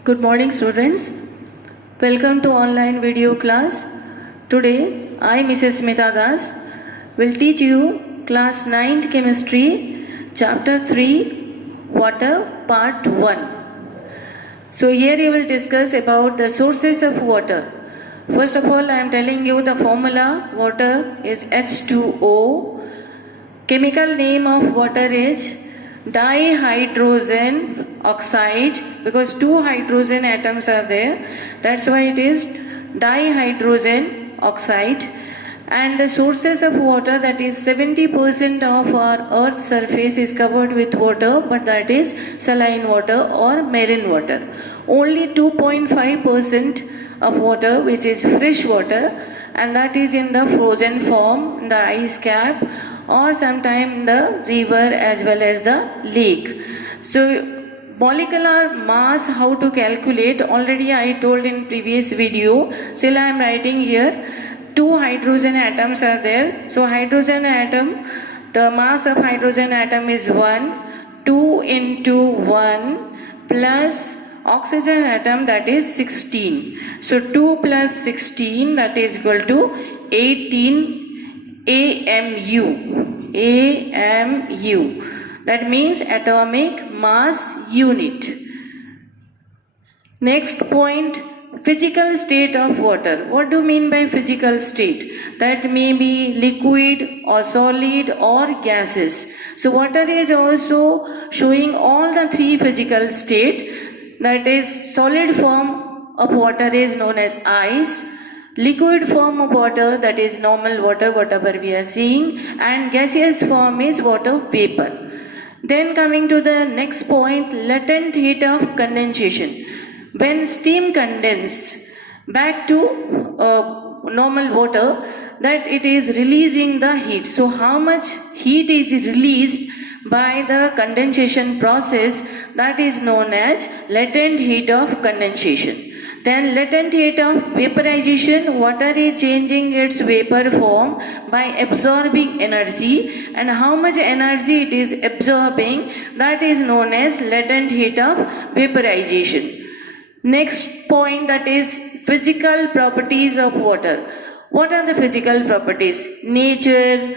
Good morning, students. Welcome to online video class. Today, I, Mrs. Smita Das, will teach you class 9th chemistry, chapter 3, water, part 1. So here you will discuss about the sources of water. First of all, I am telling you the formula. Water is H2O. Chemical name of water is dihydrogen oxide, because two hydrogen atoms are there, that's why it is dihydrogen oxide. And the sources of water, that is 70% of our earth's surface is covered with water, but that is saline water or marine water. Only 2.5% of water which is fresh water, and that is in the frozen form, in the ice cap, or sometime in the river as well as the lake. So molecular mass, how to calculate, already I told in previous video, still I am writing here. Two hydrogen atoms are there. So hydrogen atom, the mass of hydrogen atom is 1, 2 into 1 plus oxygen atom, that is 16. So 2 plus 16, that is equal to 18 AMU. AMU. That means atomic mass unit. Next point, physical state of water. What do you mean by physical state? That may be liquid or solid or gases. So water is also showing all the three physical state. That is, solid form of water is known as ice. Liquid form of water, that is normal water, whatever we are seeing, and gaseous form is water vapor. Then coming to the next point, latent heat of condensation. When steam condenses back to normal water, that it is releasing the heat. So how much heat is released by the condensation process, that is known as latent heat of condensation. Then latent heat of vaporization, water is changing its vapor form by absorbing energy, and how much energy it is absorbing, that is known as latent heat of vaporization. Next point, that is physical properties of water. What are the physical properties? Nature,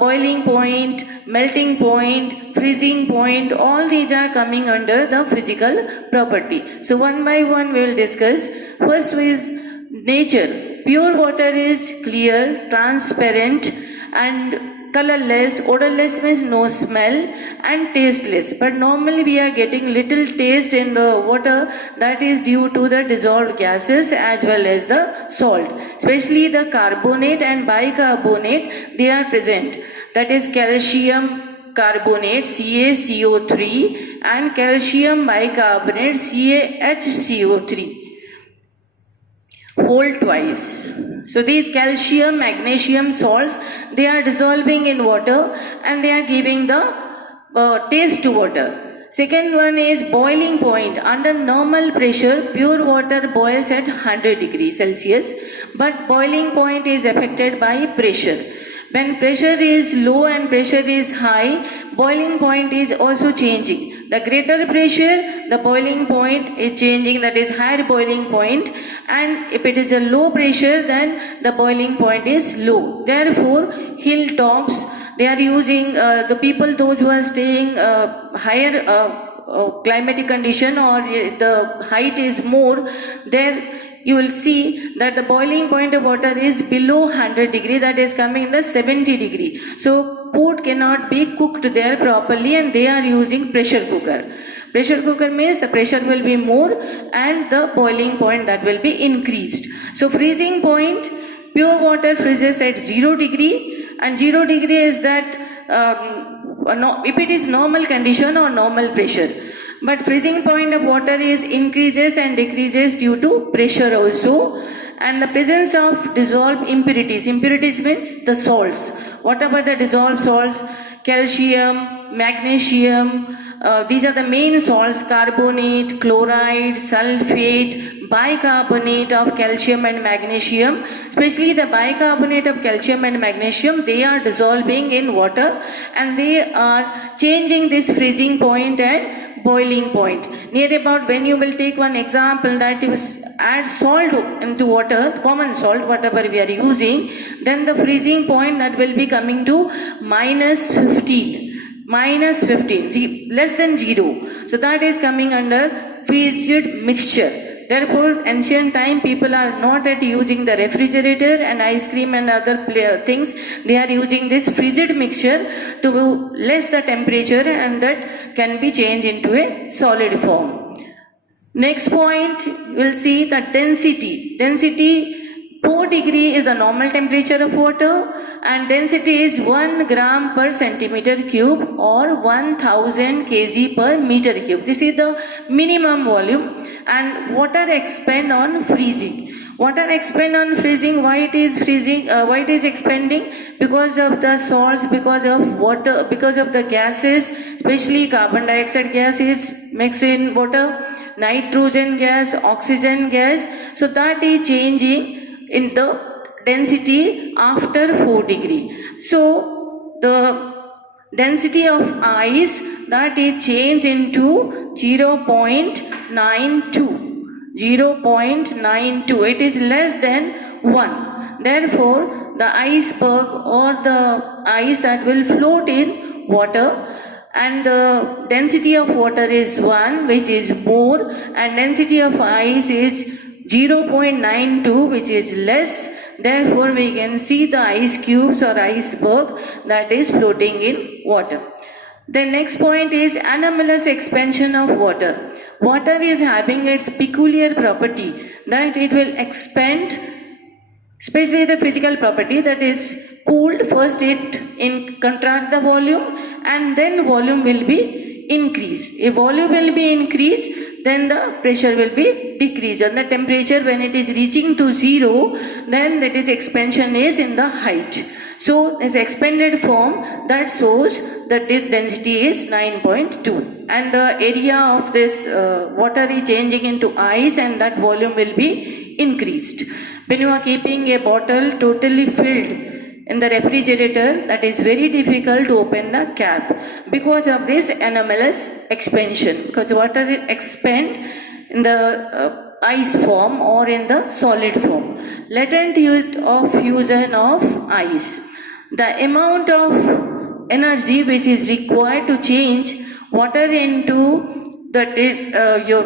boiling point, melting point, freezing point, all these are coming under the physical property. So one by one we will discuss. First is nature. Pure water is clear, transparent and colorless. Odorless means no smell, and tasteless. But normally we are getting little taste in the water, that is due to the dissolved gases as well as the salt. Especially the carbonate and bicarbonate, they are present. That is calcium carbonate, CaCO3, and calcium bicarbonate, CaHCO3. Whole twice. So these calcium, magnesium salts, they are dissolving in water and they are giving the taste to water. Second one is boiling point. Under normal pressure, pure water boils at 100 degrees Celsius, but boiling point is affected by pressure. When pressure is low and pressure is high, boiling point is also changing. The greater pressure, the boiling point is changing, that is higher boiling point, and if it is a low pressure, then the boiling point is low. Therefore, hilltops, they are using, the people, those who are staying higher climatic condition, or the height is more, there you will see that the boiling point of water is below 100 degree, that is coming in the 70 degree. So food cannot be cooked there properly, and they are using pressure cooker. Pressure cooker means the pressure will be more and the boiling point, that will be increased. So freezing point, pure water freezes at 0 degree, and 0 degree is that if it is normal condition or normal pressure. But freezing point of water is increases and decreases due to pressure also, and the presence of dissolved impurities. Impurities means the salts. Whatever the dissolved salts, calcium, magnesium, these are the main salts: carbonate, chloride, sulfate, bicarbonate of calcium and magnesium. Especially the bicarbonate of calcium and magnesium, they are dissolving in water and they are changing this freezing point and boiling point. Near about, when you will take one example that you add salt into water, common salt, whatever we are using, then the freezing point that will be coming to -15, less than 0. So that is coming under frigid mixture. Therefore, ancient time people are not at using the refrigerator and ice cream and other things. They are using this frigid mixture to less the temperature, and that can be changed into a solid form. Next point, we'll see the density. Density, 4 degree is the normal temperature of water, and density is 1 gram per centimeter cube or 1000 kg per meter cube. This is the minimum volume. And water expand on freezing. Water expand on freezing. Why it is freezing? Why it is expanding? Because of the salts, because of water, because of the gases, especially carbon dioxide gas is mixed in water, nitrogen gas, oxygen gas. So that is changing in the density after 4 degree. So the density of ice, that is changed into 0.92. 0.92. It is less than 1. Therefore, the iceberg or the ice that will float in water, and the density of water is 1, which is more, and density of ice is 0.92, which is less. Therefore, we can see the ice cubes or iceberg that is floating in water. The next point is anomalous expansion of water. Water is having its peculiar property that it will expand, especially the physical property, that is cooled. First it contract the volume, and then volume will be increased. If volume will be increased, then the pressure will be decreased. And the temperature, when it is reaching to 0, then that is expansion is in the height. So this expanded form that shows that this density is 9.2, and the area of this water is changing into ice, and that volume will be increased. When you are keeping a bottle totally filled in the refrigerator, that is very difficult to open the cap because of this anomalous expansion, because water will expand in the ice form or in the solid form. Latent use of fusion of ice. The amount of energy which is required to change water into that is your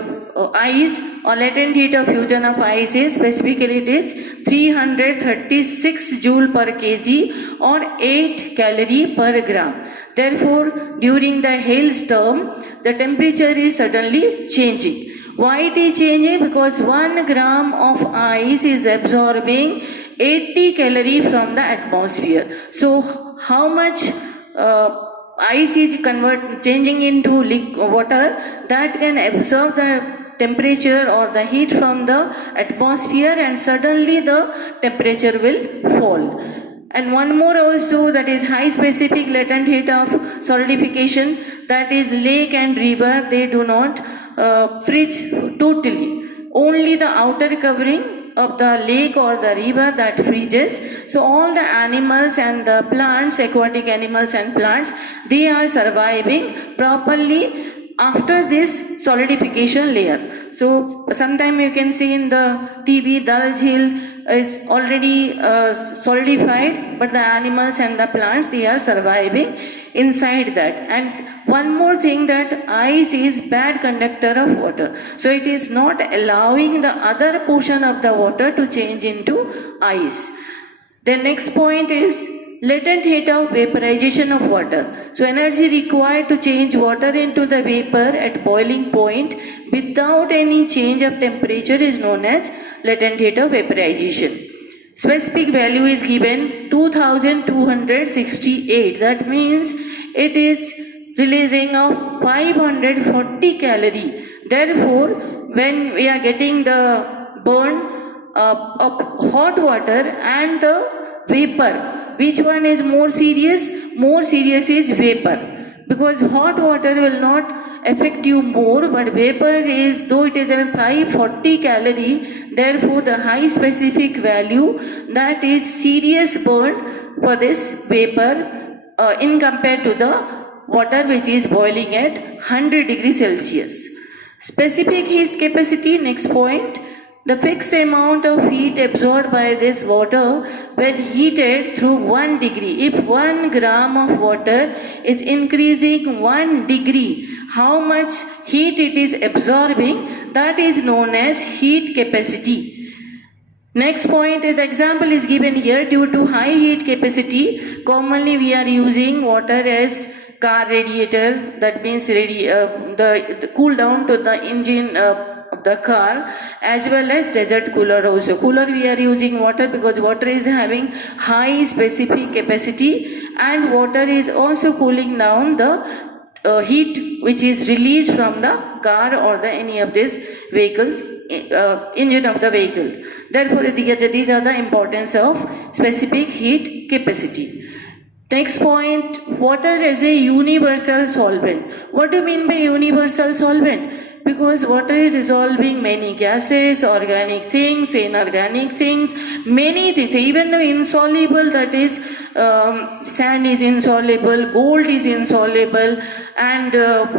ice, or latent heat of fusion of ice is, specifically it is 336 joule per kg or 8 calorie per gram. Therefore, during the hailstorm, the temperature is suddenly changing. Why it is changing? Because 1 gram of ice is absorbing 80 calorie from the atmosphere. So how much ice is changing into water that can absorb the temperature or the heat from the atmosphere, and suddenly the temperature will fall. And one more also, that is high specific latent heat of solidification, that is lake and river, they do not freeze totally. Only the outer covering of the lake or the river that freezes. So all the animals and the plants, aquatic animals and plants, they are surviving properly after this solidification layer. So sometime you can see in the TV, Dal Jheel is already solidified, but the animals and the plants, they are surviving inside that. And one more thing, that ice is bad conductor of water, so it is not allowing the other portion of the water to change into ice. The next point is latent heat of vaporization of water. So energy required to change water into the vapor at boiling point without any change of temperature is known as latent heat of vaporization. Specific value is given 2268. That means it is releasing of 540 calorie. Therefore, when we are getting the burn of hot water and the vapor, which one is more serious? More serious is vapor, because hot water will not affect you more, but vapor is, though it is a 540 calorie, therefore the high specific value, that is serious burn for this vapor in compared to the water which is boiling at 100 degrees Celsius. Specific heat capacity, next point, the fixed amount of heat absorbed by this water when heated through 1 degree. If 1 gram of water is increasing 1 degree, how much heat it is absorbing, that is known as heat capacity. Next point is the example is given here. Due to high heat capacity, commonly we are using water as car radiator, that means the cool down to the engine of the car, as well as desert cooler also. Cooler we are using water because water is having high specific capacity and water is also cooling down the heat which is released from the car or the any of these vehicles engine of the vehicle. Therefore these are the importance of specific heat capacity. Next point, water as a universal solvent. What do you mean by universal solvent? Because water is dissolving many gases, organic things, inorganic things, many things. Even the insoluble, that is sand is insoluble, gold is insoluble, and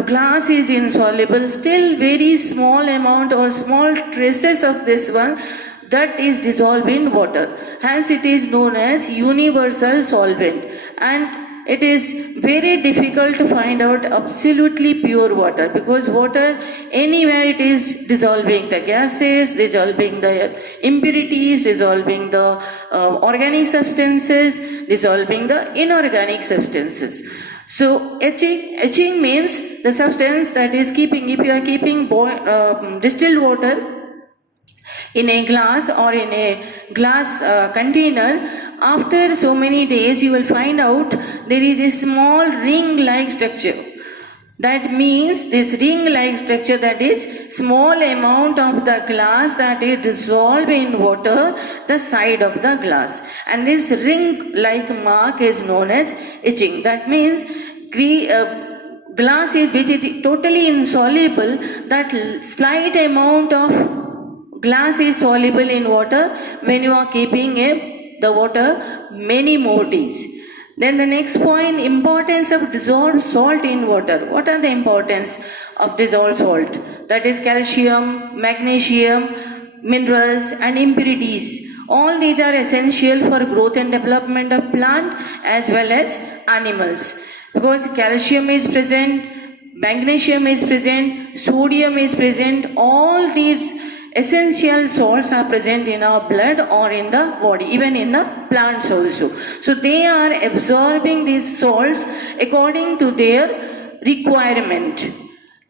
glass is insoluble. Still very small amount or small traces of this one that is dissolved in water. Hence it is known as universal solvent, and it is very difficult to find out absolutely pure water, because water anywhere it is dissolving the gases, dissolving the impurities, dissolving the organic substances, dissolving the inorganic substances. So etching means the substance that is keeping, if you are keeping distilled water in a glass or in a glass container, after so many days you will find out there is a small ring-like structure. That means this ring-like structure, that is small amount of the glass that is dissolved in water, the side of the glass. And this ring-like mark is known as etching. That means glass is which is totally insoluble, that slight amount of glass is soluble in water when you are keeping the water many more days. Then the next point, importance of dissolved salt in water. What are the importance of dissolved salt? That is calcium, magnesium, minerals and impurities. All these are essential for growth and development of plant as well as animals. Because calcium is present, magnesium is present, sodium is present, all these essential salts are present in our blood or in the body, even in the plants also. So they are absorbing these salts according to their requirement.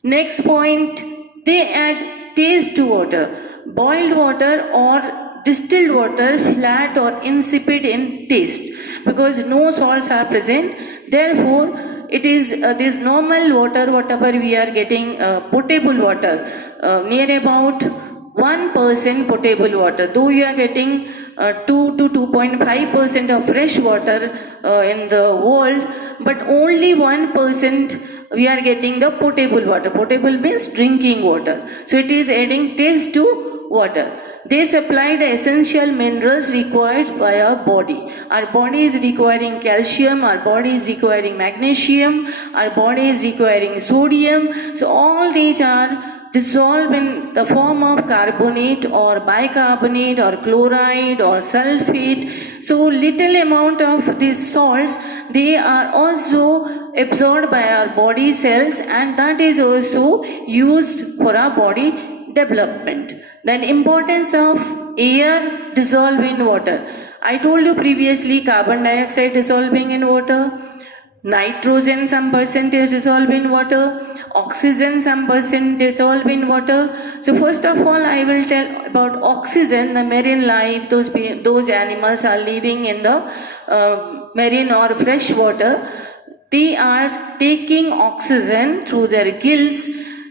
Next point, they add taste to water. Boiled water or distilled water flat or insipid in taste, because no salts are present. Therefore it is this normal water, whatever we are getting, potable water, near about 1% potable water, though you are getting 2 to 2.5% of fresh water in the world, but only 1% we are getting the potable water. Potable means drinking water. So it is adding taste to water. They supply the essential minerals required by our body. Our body is requiring calcium, our body is requiring magnesium, our body is requiring sodium. So all these are dissolved in the form of carbonate or bicarbonate or chloride or sulfate. So little amount of these salts, they are also absorbed by our body cells, and that is also used for our body development. Then importance of air dissolved in water. I told you previously, carbon dioxide dissolving in water, nitrogen some percentage dissolved in water, oxygen some percent dissolved in water. So first of all I will tell about oxygen. The marine life, those animals are living in the marine or fresh water. They are taking oxygen through their gills,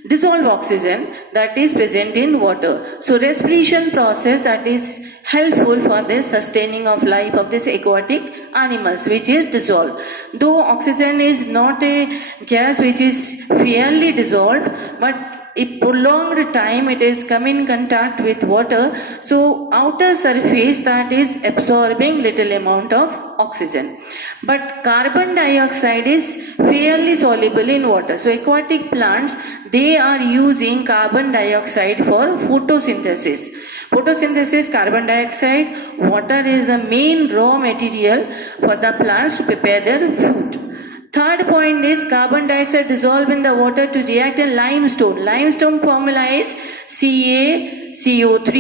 dissolved oxygen that is present in water. So respiration process that is helpful for the sustaining of life of this aquatic animals, which is dissolved. Though oxygen is not a gas which is fairly dissolved, but a prolonged time it is come in contact with water, so outer surface that is absorbing little amount of oxygen. But carbon dioxide is fairly soluble in water. So aquatic plants, they are using carbon dioxide for photosynthesis. Photosynthesis, carbon dioxide, water is the main raw material for the plants to prepare their food. Third point is carbon dioxide dissolved in the water to react in limestone. Limestone formula is CaCO3,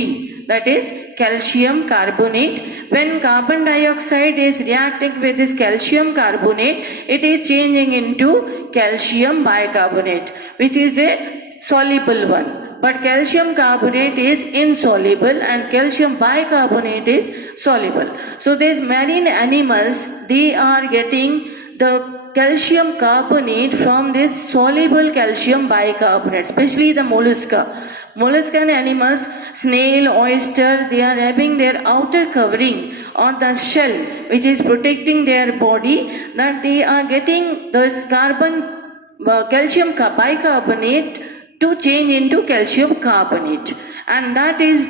that is calcium carbonate. When carbon dioxide is reacting with this calcium carbonate, it is changing into calcium bicarbonate, which is a soluble one. But calcium carbonate is insoluble and calcium bicarbonate is soluble. So these marine animals, they are getting the calcium carbonate from this soluble calcium bicarbonate, especially the mollusca. Molluscan animals, snail, oyster, they are having their outer covering on the shell which is protecting their body, that they are getting this calcium bicarbonate to change into calcium carbonate, and that is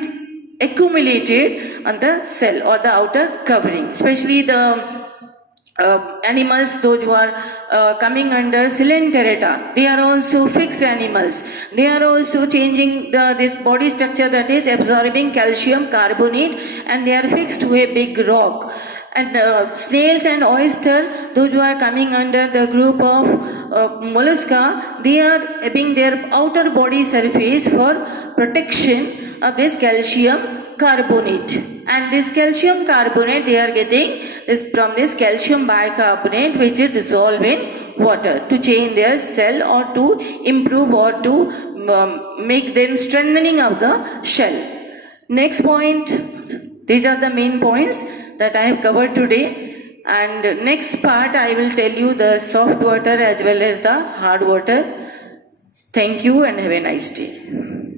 accumulated on the cell or the outer covering, especially the animals, those who are coming under Coelenterata, they are also fixed animals. They are also changing this body structure, that is absorbing calcium carbonate, and they are fixed to a big rock. And snails and oyster, those who are coming under the group of mollusca, they are having their outer body surface for protection of this calcium carbonate, and this calcium carbonate they are getting is from this calcium bicarbonate, which is dissolved in water to change their cell or to improve or to make them strengthening of the shell. Next point, these are the main points that I have covered today, and next part I will tell you the soft water as well as the hard water. Thank you and have a nice day.